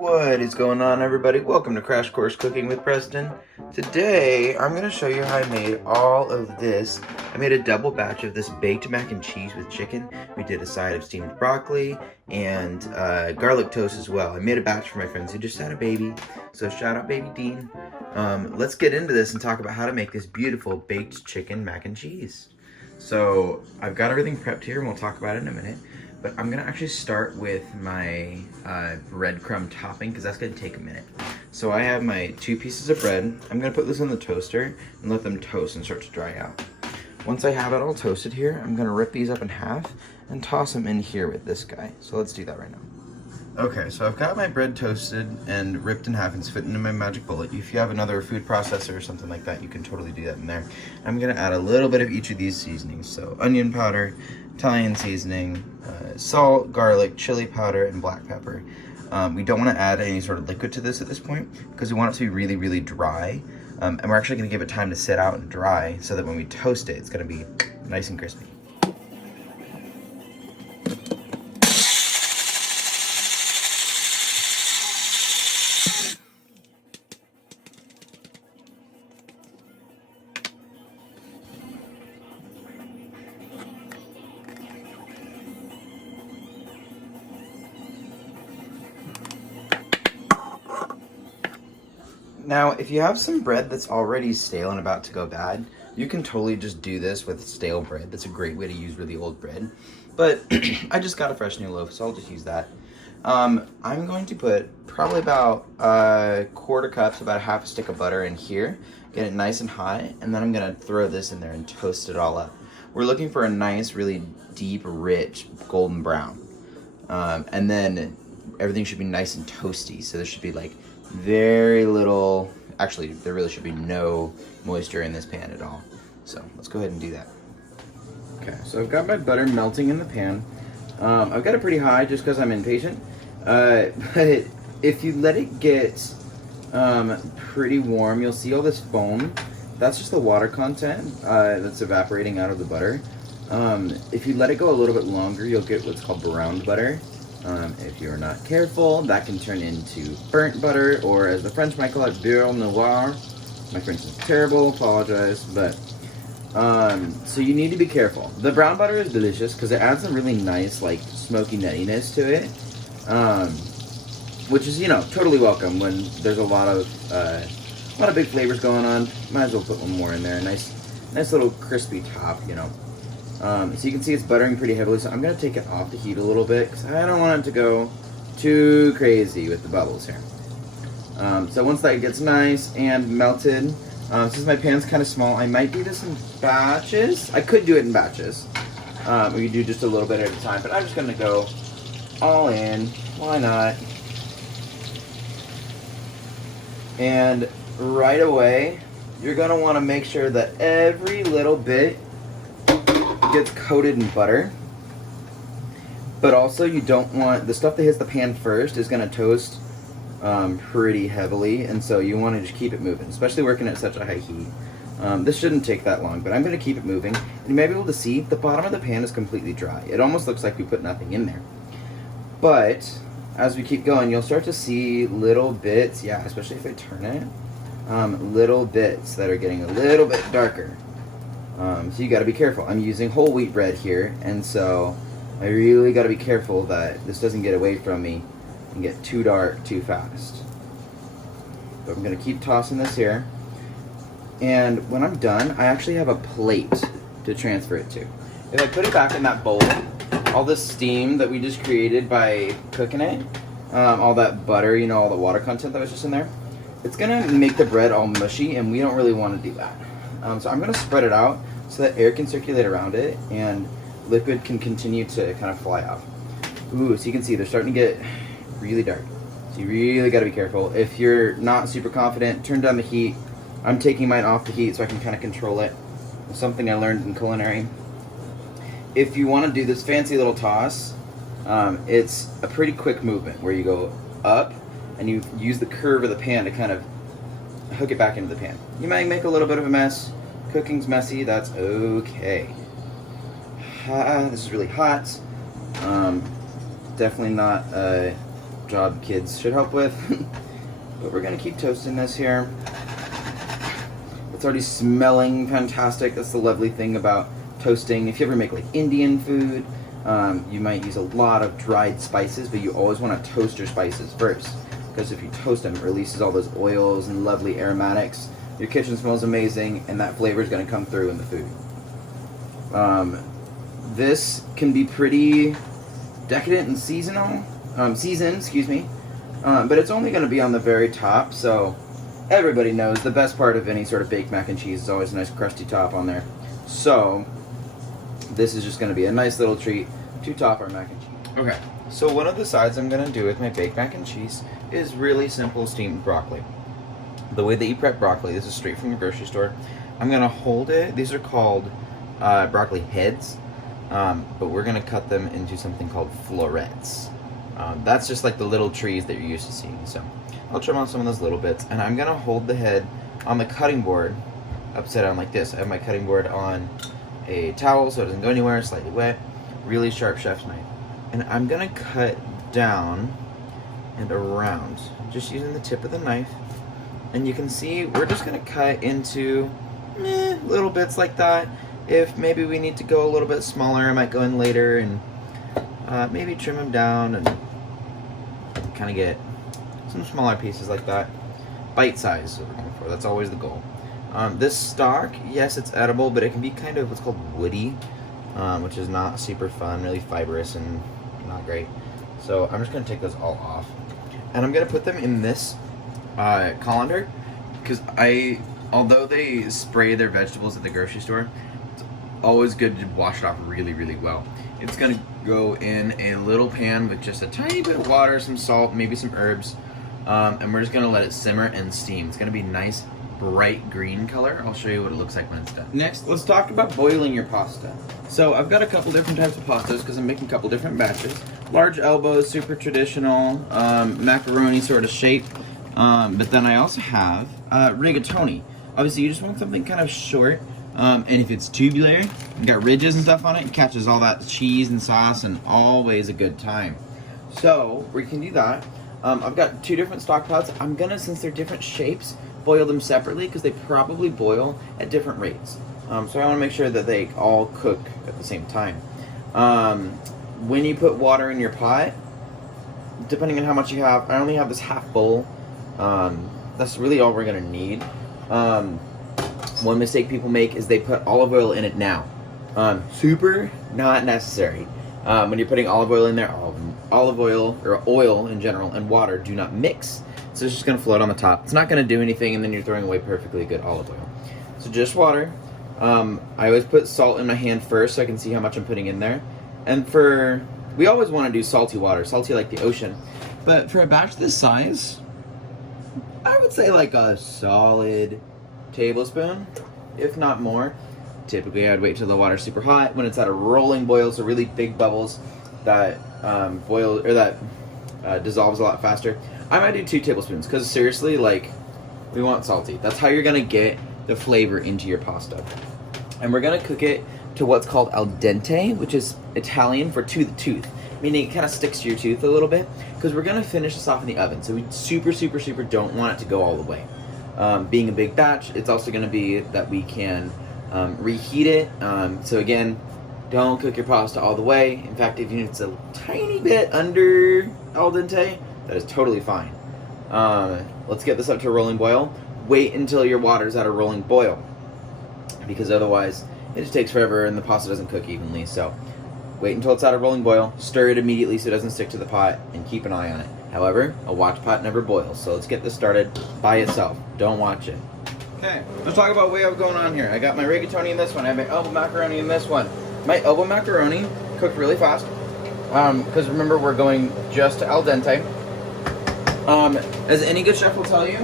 What is going on, everybody? Welcome to Crash Course Cooking with Preston. Today, I'm going to show you how I made all of this. I made a double batch of this baked mac and cheese with chicken. We did a side of steamed broccoli and garlic toast as well. I made a batch for my friends who just had a baby, so shout out baby Dean. Let's get into this and talk about how to make this beautiful baked chicken mac and cheese. So, I've got everything prepped here and we'll talk about it in a minute. But I'm gonna actually start with my breadcrumb topping because that's gonna take a minute. So I have my 2 pieces of bread. I'm gonna put this in the toaster and let them toast and start to dry out. Once I have it all toasted here, I'm gonna rip these up in half and toss them in here with this guy. So let's do that right now. Okay, so I've got my bread toasted and ripped in half and it's fitting in my Magic Bullet. If you have another food processor or something like that, you can totally do that in there. I'm gonna add a little bit of each of these seasonings. So onion powder, Italian seasoning, salt, garlic, chili powder, and black pepper. We don't want to add any sort of liquid to this at this point because we want it to be really, really dry. And we're actually going to give it time to sit out and dry so that when we toast it, it's going to be nice and crispy. Now, if you have some bread that's already stale and about to go bad, you can totally just do this with stale bread. That's a great way to use really old bread. But I just got a fresh new loaf, so I'll just use that. I'm going to put probably about a quarter cup, so about a half a stick of butter in here, get it nice and hot, and then I'm gonna throw this in there and toast it all up. We're looking for a nice, really deep, rich, golden brown. And then everything should be nice and toasty, so there should be like very little, actually there really should be no moisture in this pan at all. So let's go ahead and do that. Okay, so I've got my butter melting in the pan. I've got it pretty high just because I'm impatient. But if you let it get pretty warm, you'll see all this foam. That's just the water content that's evaporating out of the butter. If you let it go a little bit longer, you'll get what's called browned butter. If you're not careful, that can turn into burnt butter, or as the French might call it, beurre noir. My French is terrible, apologize, but so you need to be careful. The brown butter is delicious because it adds a really nice, like, smoky nuttiness to it, which is, you know, totally welcome when there's a lot of big flavors going on. Might as well put one more in there. Nice little crispy top, you know. So you can see it's buttering pretty heavily, so I'm going to take it off the heat a little bit because I don't want it to go too crazy with the bubbles here. So once that gets nice and melted, since my pan's kind of small, I might do this in batches. I could do it in batches. We could do just a little bit at a time, but I'm just going to go all in. Why not? And right away, you're going to want to make sure that every little bit gets coated in butter, but also you don't want the stuff that hits the pan first is going to toast pretty heavily, and so you want to just keep it moving, especially working at such a high heat. This shouldn't take that long, but I'm going to keep it moving, and you may be able to see the bottom of the pan is completely dry. It almost looks like we put nothing in there, but as we keep going, you'll start to see little bits, yeah, especially if I turn it, little bits that are getting a little bit darker. So you got to be careful. I'm using whole wheat bread here, and so I really got to be careful that this doesn't get away from me and get too dark too fast. But I'm going to keep tossing this here, and when I'm done, I actually have a plate to transfer it to. If I put it back in that bowl, all the steam that we just created by cooking it, all that butter, you know, all the water content that was just in there, it's going to make the bread all mushy, and we don't really want to do that. So I'm going to spread it out so that air can circulate around it and liquid can continue to kind of fly out. Ooh, so you can see they're starting to get really dark. So you really got to be careful. If you're not super confident, turn down the heat. I'm taking mine off the heat so I can kind of control it. It's something I learned in culinary. If you want to do this fancy little toss, it's a pretty quick movement where you go up and you use the curve of the pan to kind of hook it back into the pan. You might make a little bit of a mess. Cooking's messy, that's okay. This is really hot. Definitely not job kids should help with. But we're gonna keep toasting this here. It's already smelling fantastic. That's the lovely thing about toasting. If you ever make like Indian food, you might use a lot of dried spices, but you always want to toast your spices first, because if you toast them, it releases all those oils and lovely aromatics. Your kitchen smells amazing, and that flavor is going to come through in the food. This can be pretty decadent and seasoned, excuse me, but it's only going to be on the very top, so everybody knows the best part of any sort of baked mac and cheese is always a nice crusty top on there. So this is just going to be a nice little treat to top our mac and cheese. Okay, so one of the sides I'm going to do with my baked mac and cheese is really simple steamed broccoli. The way that you prep broccoli, this is straight from the grocery store. I'm going to hold it. These are called broccoli heads, but we're going to cut them into something called florets. That's just like the little trees that you're used to seeing. So I'll trim off some of those little bits, and I'm going to hold the head on the cutting board upside down like this. I have my cutting board on a towel so it doesn't go anywhere, slightly wet, really sharp chef's knife. And I'm going to cut down and around, just using the tip of the knife. And you can see we're just going to cut into little bits like that. If maybe we need to go a little bit smaller, I might go in later and maybe trim them down and kind of get some smaller pieces like that. Bite size is what we're going for. That's always the goal. This stock, yes, it's edible, but it can be kind of what's called woody, which is not super fun, really fibrous and not great. So I'm just going to take those all off. And I'm going to put them in this colander, because although they spray their vegetables at the grocery store, it's always good to wash it off really, really well. It's going to go in a little pan with just a tiny bit of water, some salt, maybe some herbs, and we're just going to let it simmer and steam. It's going to be nice, bright green color. I'll show you what it looks like when it's done. Next, let's talk about boiling your pasta. So I've got a couple different types of pastas because I'm making a couple different batches. Large elbows, super traditional, macaroni sort of shape. But then I also have rigatoni. Obviously, you just want something kind of short. And if it's tubular, you got ridges and stuff on it, it catches all that cheese and sauce, and always a good time. So we can do that. I've got two different stock pots. I'm gonna, since they're different shapes, boil them separately because they probably boil at different rates. So I want to make sure that they all cook at the same time. When you put water in your pot, depending on how much you have, I only have this half bowl. That's really all we're gonna need. One mistake people make is they put olive oil in it now. Super not necessary. When you're putting olive oil in there, olive oil or oil in general and water do not mix. So it's just going to float on the top. It's not going to do anything, and then you're throwing away perfectly good olive oil. So just water. I always put salt in my hand first so I can see how much I'm putting in there. And we always want to do salty water, salty like the ocean. But for a batch this size, I would say like a solid tablespoon, if not more. Typically I'd wait till the water's super hot. When it's at a rolling boil, so really big bubbles that boil or that dissolves a lot faster, I might do 2 tablespoons because seriously, like, we want salty. That's how you're gonna get the flavor into your pasta. And we're gonna cook it to what's called al dente, which is Italian for to the tooth, meaning it kind of sticks to your tooth a little bit, because we're gonna finish this off in the oven. So we super don't want it to go all the way. Being a big batch, it's also gonna be that we can reheat it. So again, don't cook your pasta all the way. In fact, if it's a tiny bit under al dente, that is totally fine. Let's get this up to a rolling boil. Wait until your water's at a rolling boil, because otherwise it just takes forever and the pasta doesn't cook evenly. So wait until it's at a rolling boil, stir it immediately so it doesn't stick to the pot, and keep an eye on it. However, a watch pot never boils, so let's get this started by itself. Don't watch it. Okay, let's talk about what we have going on here. I got my rigatoni in this one. I have my elbow macaroni in this one. My elbow macaroni cooked really fast, because remember, we're going just to al dente. As any good chef will tell you,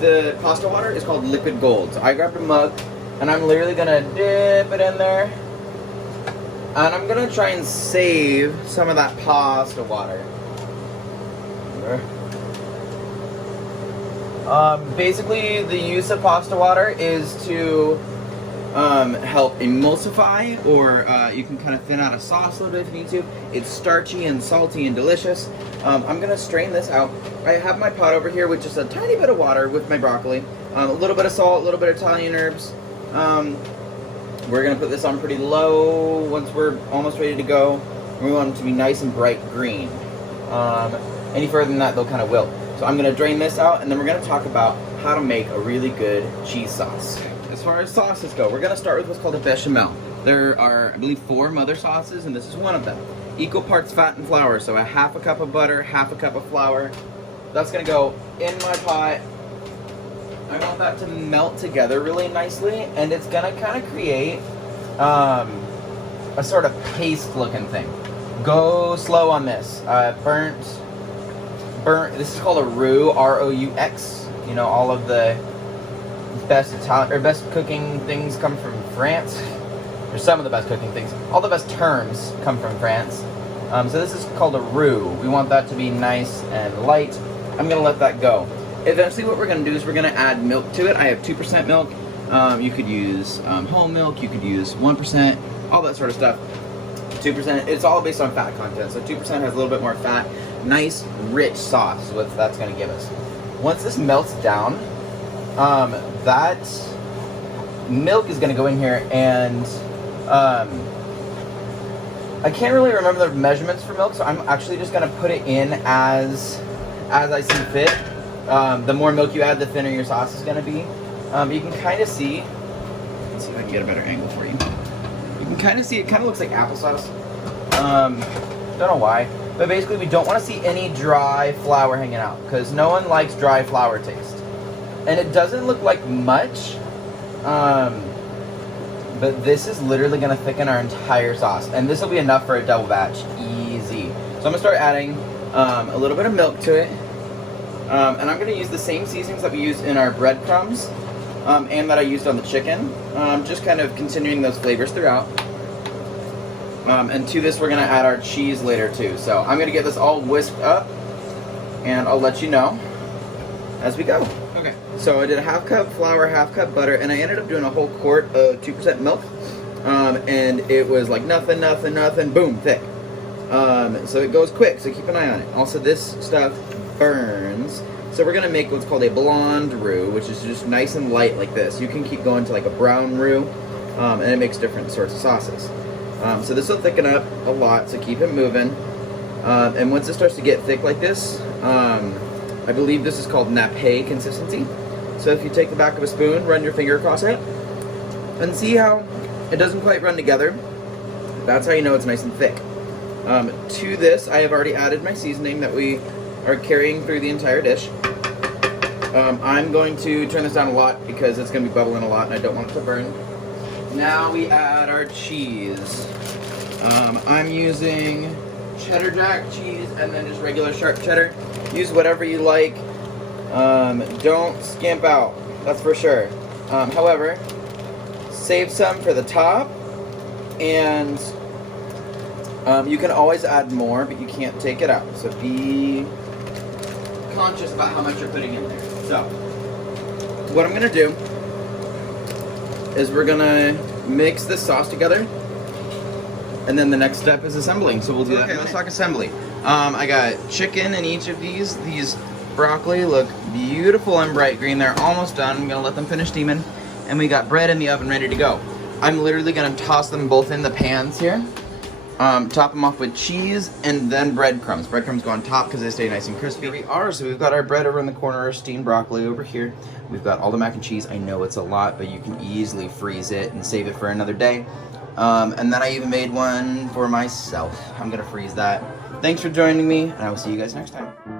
the pasta water is called liquid gold. So I grabbed a mug, and I'm literally gonna dip it in there, and I'm gonna try and save some of that pasta water. Basically, the use of pasta water is to help emulsify, or you can kind of thin out a sauce a little bit if you need to. It's starchy and salty and delicious. I'm gonna strain this out. I have my pot over here with just a tiny bit of water with my broccoli, a little bit of salt, a little bit of Italian herbs. We're gonna put this on pretty low once we're almost ready to go. We want them to be nice and bright green. Any further than that, they'll kind of wilt. So I'm gonna drain this out, and then we're gonna talk about how to make a really good cheese sauce. As far as sauces go, we're gonna start with what's called a bechamel. There are, I believe, 4 mother sauces, and this is one of them. Equal parts fat and flour, so a half a cup of butter, half a cup of flour. That's gonna go in my pot. I want that to melt together really nicely, and it's gonna kind of create a sort of paste-looking thing. Go slow on this. Burnt. This is called a roux, R-O-U-X. You know, all of the best cooking things come from France. Or some of the best cooking things. All the best terms come from France. So this is called a roux. We want that to be nice and light. I'm gonna let that go. Eventually what we're gonna do is we're gonna add milk to it. I have 2% milk. You could use whole milk, you could use 1%, all that sort of stuff. 2%, it's all based on fat content. So 2% has a little bit more fat. Nice, rich sauce is what that's gonna give us. Once this melts down, that milk is gonna go in here, and I can't really remember the measurements for milk, so I'm actually just gonna put it in as I see fit. The more milk you add, the thinner your sauce is gonna be. You can kind of see. Let's see if I can get a better angle for you. You can kind of see it. Kind of looks like applesauce. Don't know why, but basically we don't want to see any dry flour hanging out because no one likes dry flour taste. And it doesn't look like much, but this is literally going to thicken our entire sauce, and this will be enough for a double batch, easy. So I'm going to start adding a little bit of milk to it, and I'm going to use the same seasonings that we used in our breadcrumbs and that I used on the chicken, just kind of continuing those flavors throughout. And to this we're going to add our cheese later too. So I'm going to get this all whisked up, and I'll let you know as we go. Okay, so I did a half cup flour, half cup butter, and I ended up doing a whole quart of 2% milk. And it was like nothing, boom, thick. So it goes quick, so keep an eye on it. Also, this stuff burns. So we're gonna make what's called a blonde roux, which is just nice and light like this. You can keep going to like a brown roux, and it makes different sorts of sauces. So this will thicken up a lot, so keep it moving. And once it starts to get thick like this, I believe this is called nappe consistency. So if you take the back of a spoon, run your finger across it, and see how it doesn't quite run together, that's how you know it's nice and thick. To this, I have already added my seasoning that we are carrying through the entire dish. I'm going to turn this down a lot because it's going to be bubbling a lot and I don't want it to burn. Now we add our cheese. I'm using cheddar jack cheese and then just regular sharp cheddar. Use whatever you like. Don't skimp out, that's for sure. However, save some for the top, and you can always add more, but you can't take it out. So be conscious about how much you're putting in there. So, what I'm gonna do is we're gonna mix this sauce together, and then the next step is assembling. So we'll do that. Okay, let's talk assembly. I got chicken in each of these. These broccoli look beautiful and bright green. They're almost done. I'm gonna let them finish steaming. And we got bread in the oven ready to go. I'm literally gonna toss them both in the pans here. Top them off with cheese and then breadcrumbs. Breadcrumbs go on top because they stay nice and crispy. Here we are. So we've got our bread over in the corner, our steamed broccoli over here. We've got all the mac and cheese. I know it's a lot, but you can easily freeze it and save it for another day. And then I even made one for myself. I'm gonna freeze that. Thanks for joining me, and I will see you guys next time.